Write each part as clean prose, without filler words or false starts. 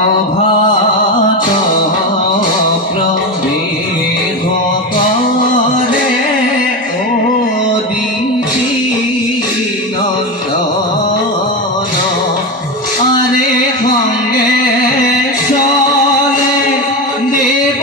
অভাত প্রবেশ করে অদিতি নন্দন আরে সঙ্গে চলে দেব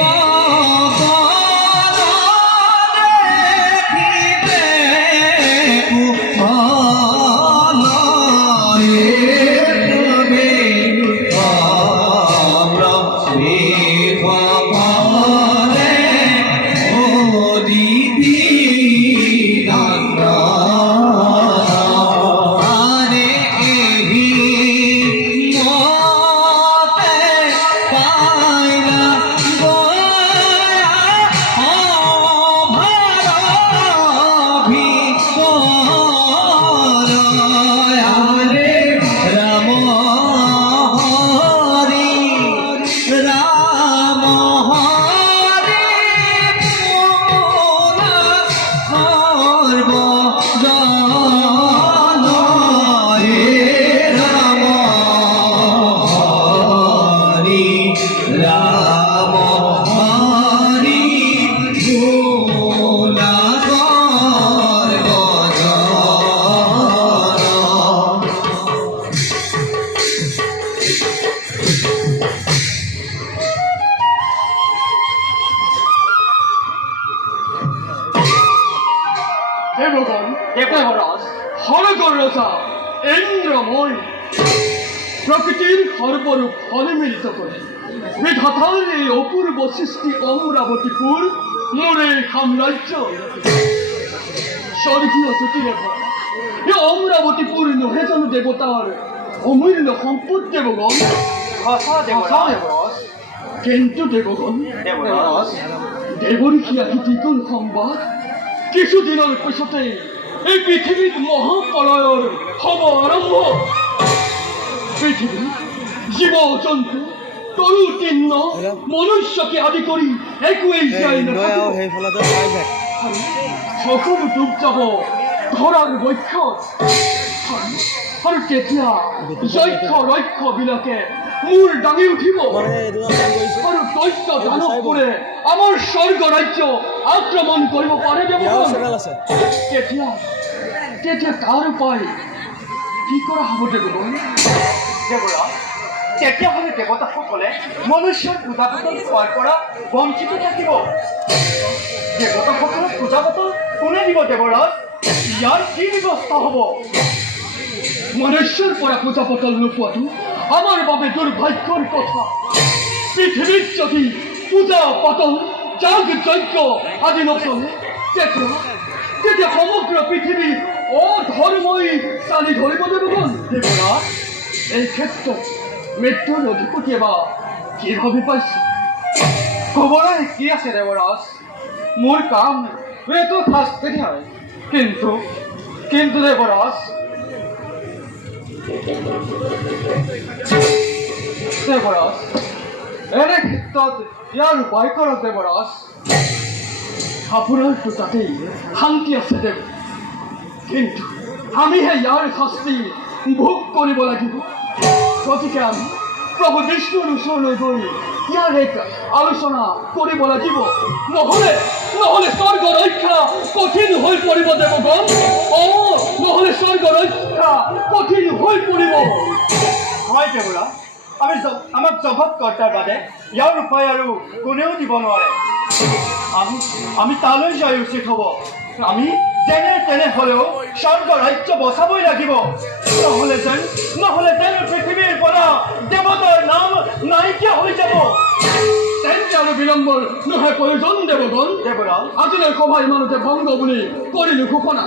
ইন্দ্রময় প্রকৃতির সর্বরূপ ফলে মিলিত করে বিধাতার এই অপূর্ব সৃষ্টি অমরাবতীপুর মোরে সাম্রাজ্য স্বর্গীয় জ্যোতিরে ভরা এ অমরাবতীপুর নহে যেন দেবতার অমূল্য সম্পদ দেবগণ কিন্তু দেবগণ দেবরী কি আহি দীঘল সংবাদ কিছুদিনের পিছতে এই পৃথিবীর মহাপ্রলয়ের হব আরম্ভ পৃথিবী জীব জন্তু তরু তৃণ মনুষ্যকে আদি কৰি একোৱেই জীয়াই সকলো ডুব যাব ধৰাৰ বক্ষত আৰু তেতিয়া যক্ষ ৰক্ষ বিলাকে মূৰ দাঙি উঠিব আৰু দৈত্য দানৱবোৰে আমাৰ স্বৰ্গ ৰাজ্য আক্ৰমণ কৰিব পাৰে তেতিয়া তাৰ উপায় কি কৰা হ'ব দেৱগণ তেতিয়াহ'লে দেৱতাসকলে মনুষ্যৰ পূজা পাতল খোৱাৰ পৰা বঞ্চিত থাকিব দেৱতাসকলক পূজা পাতল কোনে দিব দেৱৰাজ ইয়াৰ কি ব্যৱস্থা হ'ব মনুষ্যৰ পৰা পূজা পাতল নোপোৱাটো আমাৰ বাবে দুৰ্ভাগ্যৰ কথা পৃথিৱীত যদি পূজা পাতল যাগ যজ্ঞ আদি নচলে তেতিয়া সমগ্ৰ পৃথিৱী অধৰ্মই চালি ধৰিব দেৱগণ দেৱৰাজ এই ক্ষেত্ৰত মৃত্যুৰ অধিপতি এবাৰ কি ভাবি পাইছে ক'বলৈ কি আছে দেৱৰাজ মোৰ কাম এইটো শাস্তি হয় কিন্তু দেৱৰাজ এনে ক্ষেত্ৰত ইয়াৰ উপায় কৰক দেৱৰাজ আপোনাৰতো তাতেই শান্তি আছে দেৱ কিন্তু আমিহে ইয়াৰ শাস্তি ভোগ কৰিব লাগিব গতিকে আমি প্ৰভু বিষ্ণুৰ ওচৰলৈ গৈ ইয়াৰ এক আলোচনা কৰিব লাগিব নহ'লে স্বৰ্গ ৰক্ষা কঠিন হৈ পৰিব দেৱগণ নহ'লে স্বৰ্গ ৰক্ষা কঠিন হৈ পৰিব হয় দেৱৰাজ আমাক জগত কৰ্তাৰ বাদে ইয়াৰ উপায় আৰু কোনেও দিব নোৱাৰে আমি তালৈ যোৱাই উচিত হ'ব আমি যেনে তেনে হ'লেও স্বৰ্গ ৰাজ্য বচাবই লাগিব নহ'লে যেন পৃথিৱীৰ পৰা দেৱতাৰ নাম নাইকিয়া হৈ যাব তেন্তে আৰু বিলম্বৰ নহয় প্ৰয়োজন দেৱগণ দেৱৰাজ আজিলৈ সভা ইমানতে ভংগ বুলি কৰিলো ঘোষণা